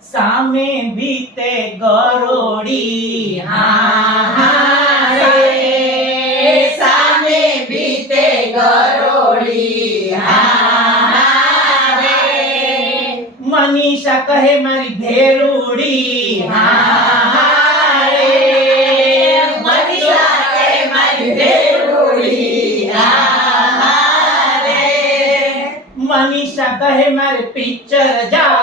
સામે ભીતે ગરોડી હા રે સામે ભીતે ગરોળી હા રે મનીષા કહે મારી ભેરુડી હા રે મનીષા કહે મારી ભેરુડી હા રે મનીષા કહે મારે પિક્ચર જા